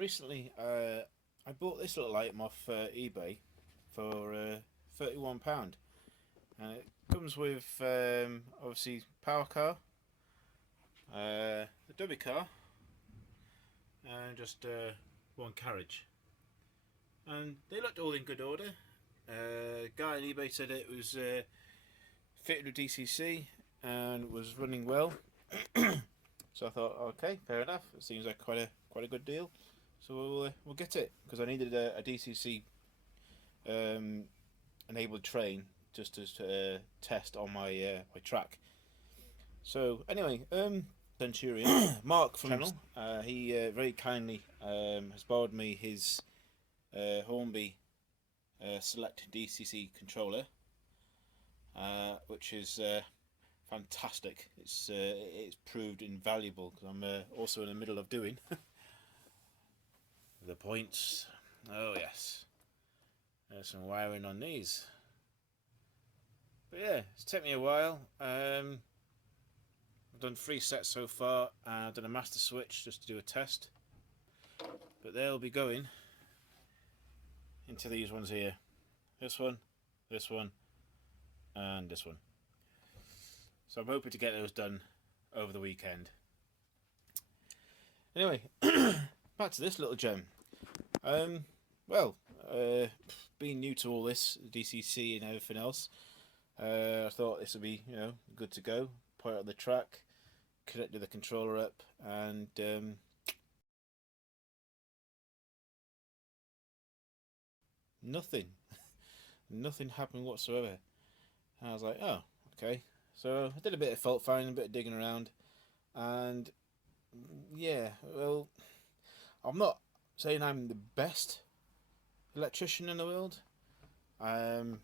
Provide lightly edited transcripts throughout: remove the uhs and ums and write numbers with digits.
recently I bought this little item off eBay for £31, and it comes with obviously power car, a dummy car, and just one carriage. And they looked all in good order. Guy on eBay said it was fitted with DCC and was running well. So I thought, okay, fair enough. It seems like quite a good deal. So we'll get it because I needed a DCC enabled train just to test on my track. So anyway, Centurion Mark from channel, he very kindly has borrowed me his Hornby Select DCC controller, which is fantastic. It's proved invaluable because I'm also in the middle of doing the points. Oh yes, there's some wiring on these, but yeah, it's taken me a while. I've done 3 sets so far, and I've done a master switch just to do a test, but they'll be going into these ones here. This one, and this one. So I'm hoping to get those done over the weekend. Anyway, back to this little gem. Well, being new to all this DCC and everything else, I thought this would be, good to go. Point out the track, connect the controller up, and nothing, nothing happened whatsoever. And I was like, oh, okay. So I did a bit of fault finding, a bit of digging around, and yeah, well, I'm not saying I'm the best electrician in the world, but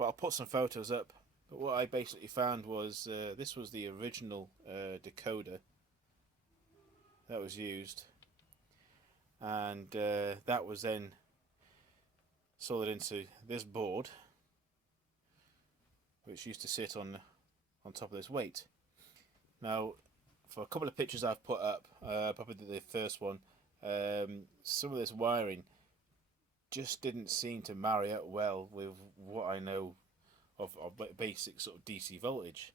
I'll put some photos up. But what I basically found was this was the original decoder that was used, and that was then soldered into this board, which used to sit on top of this weight. Now, for a couple of pictures I've put up, probably the first one, some of this wiring just didn't seem to marry up well with what I know of basic sort of DC voltage.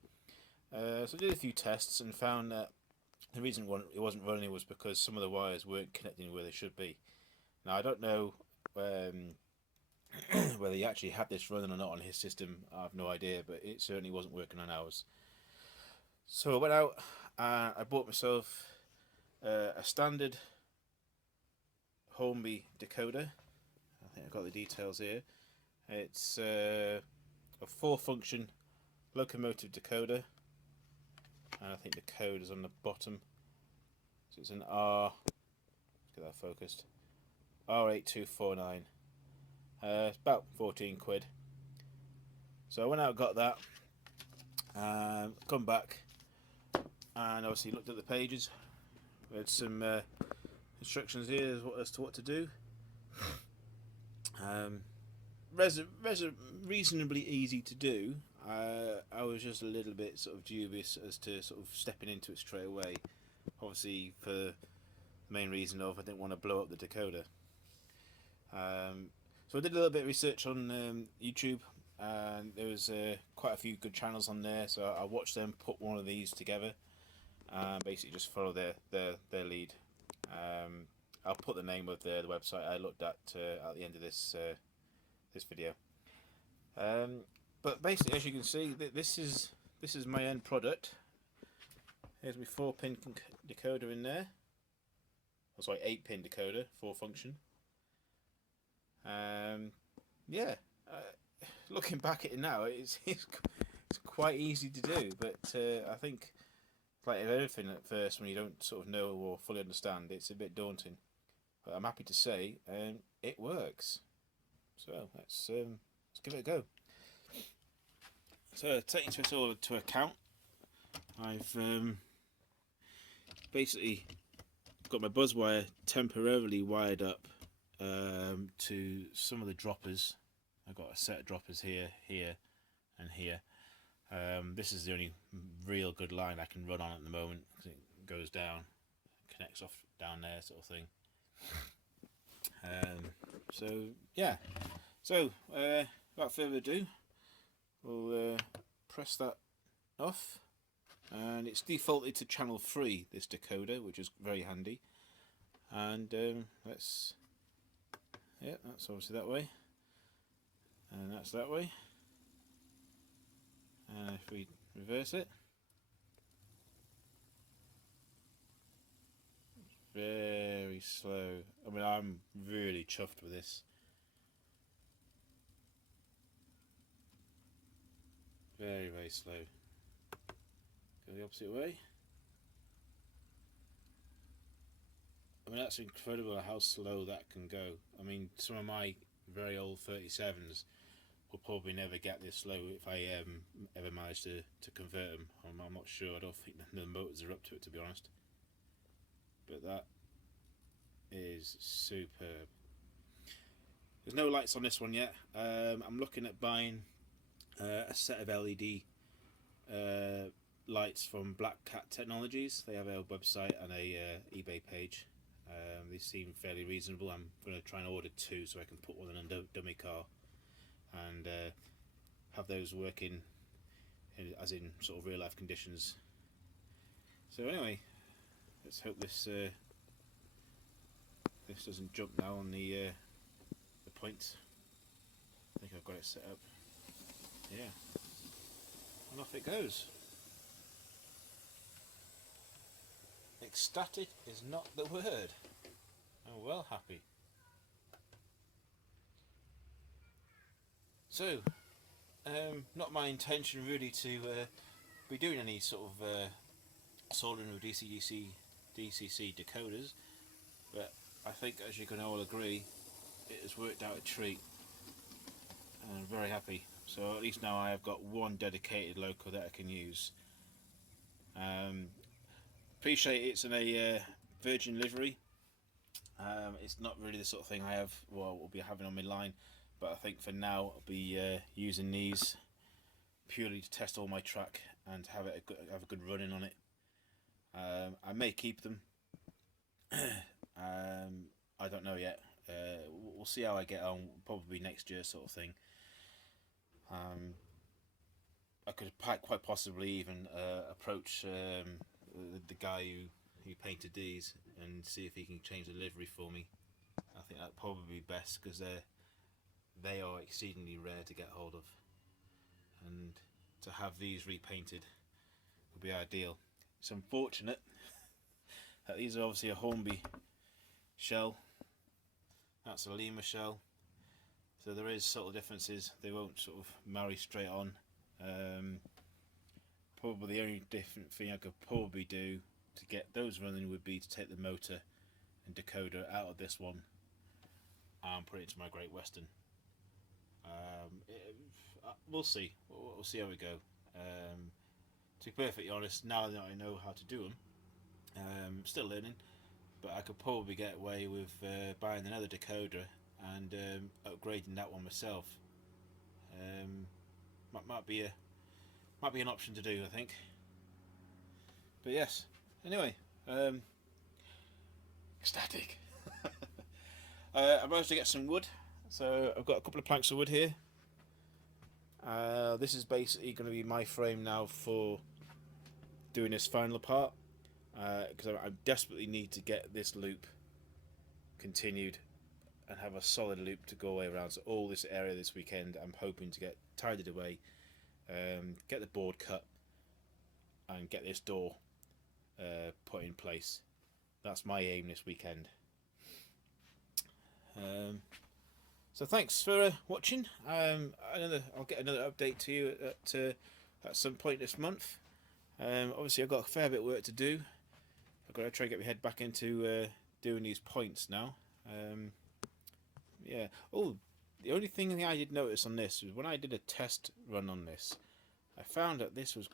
So I did a few tests and found that the reason it wasn't running was because some of the wires weren't connecting where they should be. Now I don't know whether he actually had this running or not on his system. I have no idea, but it certainly wasn't working on ours. So I went out and I bought myself a standard Hornby decoder. I think I've got the details here. It's a 4-function locomotive decoder, and I think the code is on the bottom. So it's an let's get that focused, R8249. It's about 14 quid. So I went out and got that, come back, and obviously looked at the pages. We had some instructions here as to what to do. Reasonably easy to do. I was just a little bit sort of dubious as to sort of stepping into it straight away. Obviously, for the main reason of I didn't want to blow up the decoder. So I did a little bit of research on YouTube, and there was quite a few good channels on there. So I watched them put one of these together, and basically just follow their lead. I'll put the name of the website I looked at the end of this video. But basically, as you can see, this is my end product. Here's my 4-pin decoder in there. Oh, sorry, 8-pin decoder, 4-function. Yeah, looking back at it now, it's quite easy to do, but I think, like everything at first, when you don't sort of know or fully understand, it's a bit daunting. But I'm happy to say it works. So let's give it a go. So taking this all to account, I've basically got my buzz wire temporarily wired up to some of the droppers. I've got a set of droppers here, and here. This is the only real good line I can run on at the moment because it goes down, connects off down there, sort of thing. So yeah, so without further ado, we'll press that off, and it's defaulted to channel 3, this decoder, which is very handy. And that's obviously that way, and that's that way. And if we reverse it, very slow. I mean, I'm really chuffed with this. Very, very slow. Go the opposite way. I mean, that's incredible how slow that can go. I mean, some of my very old 37s will probably never get this slow if I ever manage to convert them. I'm not sure. I don't think the motors are up to it, to be honest. But that is superb. There's no lights on this one yet. I'm looking at buying a set of LED lights from Black Cat Technologies. They have a website and a eBay page. They seem fairly reasonable. I'm going to try and order 2 so I can put one in a dummy car and have those working as in sort of real life conditions. So anyway, let's hope this this doesn't jump now on the points. I think I've got it set up. Yeah, and off it goes. Ecstatic is not the word. I'm well happy. So, not my intention really to be doing any sort of soldering with DCC decoders, but I think, as you can all agree, it has worked out a treat, and I'm very happy. So at least now I have got one dedicated loco that I can use. Appreciate it's in a Virgin livery. It's not really the sort of thing I have, well, will be having on my line, but I think for now I'll be using these purely to test all my track and have a good running on it. I may keep them. I don't know yet. We'll see how I get on. Probably next year, sort of thing. I could quite possibly even approach the guy who painted these and see if he can change the livery for me. I think that'd probably be best, because they are exceedingly rare to get hold of, and to have these repainted would be ideal. It's unfortunate that these are obviously a Hornby shell, that's a Lima shell, so there is subtle differences. They won't sort of marry straight on. Probably the only different thing I could probably do to get those running would be to take the motor and decoder out of this one and put it into my Great Western. We'll see. We'll see how we go. To be perfectly honest, now that I know how to do them, still learning, but I could probably get away with buying another decoder and upgrading that one myself. Might be an option to do, I think. But yes, anyway, ecstatic. I managed to get some wood, so I've got a couple of planks of wood here. This is basically going to be my frame now for doing this final part, because I desperately need to get this loop continued and have a solid loop to go away around. So all this area this weekend I'm hoping to get tidied away, get the board cut and get this door put in place. That's my aim this weekend. So thanks for watching. I'll get another update to you at some point this month. Obviously I've got a fair bit of work to do. I've got to try and get my head back into doing these points now. Yeah. Oh, the only thing I did notice on this was when I did a test run on this, I found that this was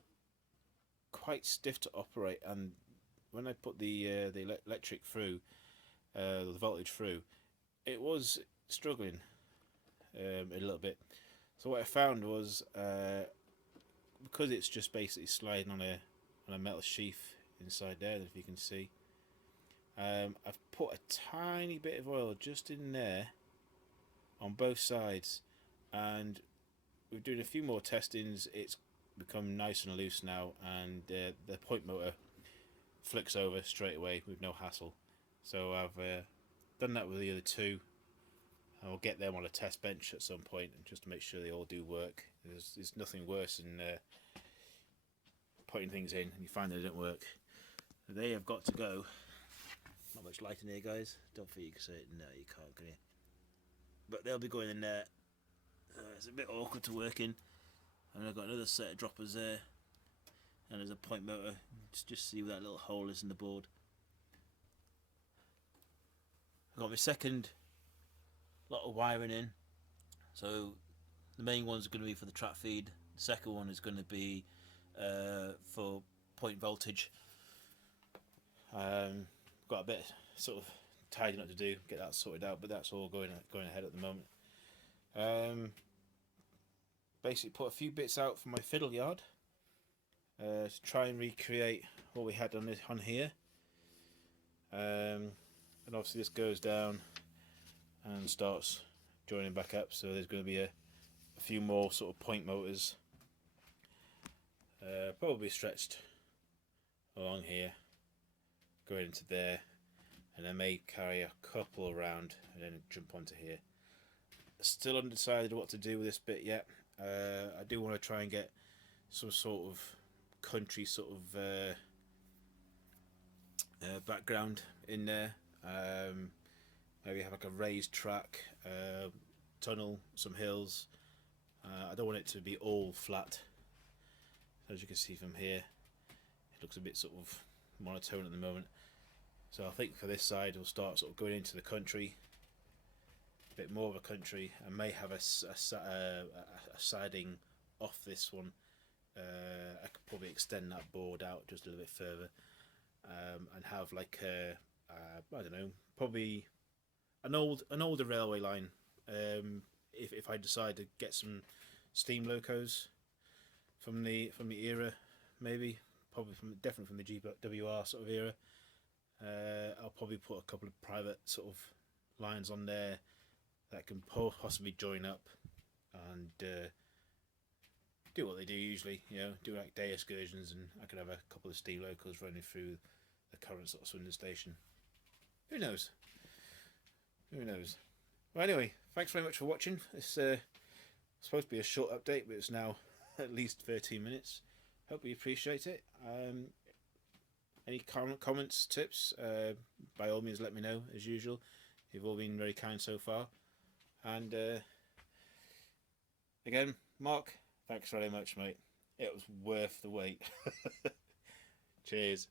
quite stiff to operate, and when I put the electric through, the voltage through, it was struggling a little bit. So what I found was, because it's just basically sliding on a metal sheath inside there, if you can see, I've put a tiny bit of oil just in there on both sides, and we've done a few more testings. It's become nice and loose now, and the point motor flicks over straight away with no hassle. So I've done that with the other two. I'll get them on a test bench at some point, and just to make sure they all do work. There's nothing worse than putting things in and you find they don't work. They have got to go. Not much light in here, guys. Don't think you can say it. No, you can't, can you? But they'll be going in there. It's a bit awkward to work in. And I've got another set of droppers there. And there's a point motor. Just see where that little hole is in the board. I've got my second lot of wiring in. So the main one's going to be for the trap feed. The second one is going to be for point voltage. Got a bit sort of tidying up to do, get that sorted out, but that's all going ahead at the moment. Basically put a few bits out for my fiddle yard to try and recreate what we had on here. And obviously this goes down and starts joining back up, so there's going to be a few more sort of point motors, probably stretched along here, going into there, and I may carry a couple around and then jump onto here. Still undecided what to do with this bit yet. I do want to try and get some sort of country sort of background in there. Maybe have like a raised track, tunnel, some hills. I don't want it to be all flat. As you can see from here, it looks a bit sort of monotone at the moment. So I think for this side we'll start sort of going into the country, a bit more of a country. I may have a siding off this one. I could probably extend that board out just a little bit further, and have like I don't know, probably an older railway line. If I decide to get some steam locos from the era, maybe probably definitely from the GWR sort of era. I'll probably put a couple of private sort of lines on there that can possibly join up and do what they do usually, you know, do like day excursions, and I could have a couple of steam locals running through the current sort of Swindon Station. Who knows? Who knows? Well, anyway, thanks very much for watching. It's supposed to be a short update, but it's now at least 13 minutes. Hope you appreciate it. Any comments, tips, by all means let me know, as usual. You've all been very kind so far. And again, Mark, thanks very much, mate. It was worth the wait. Cheers.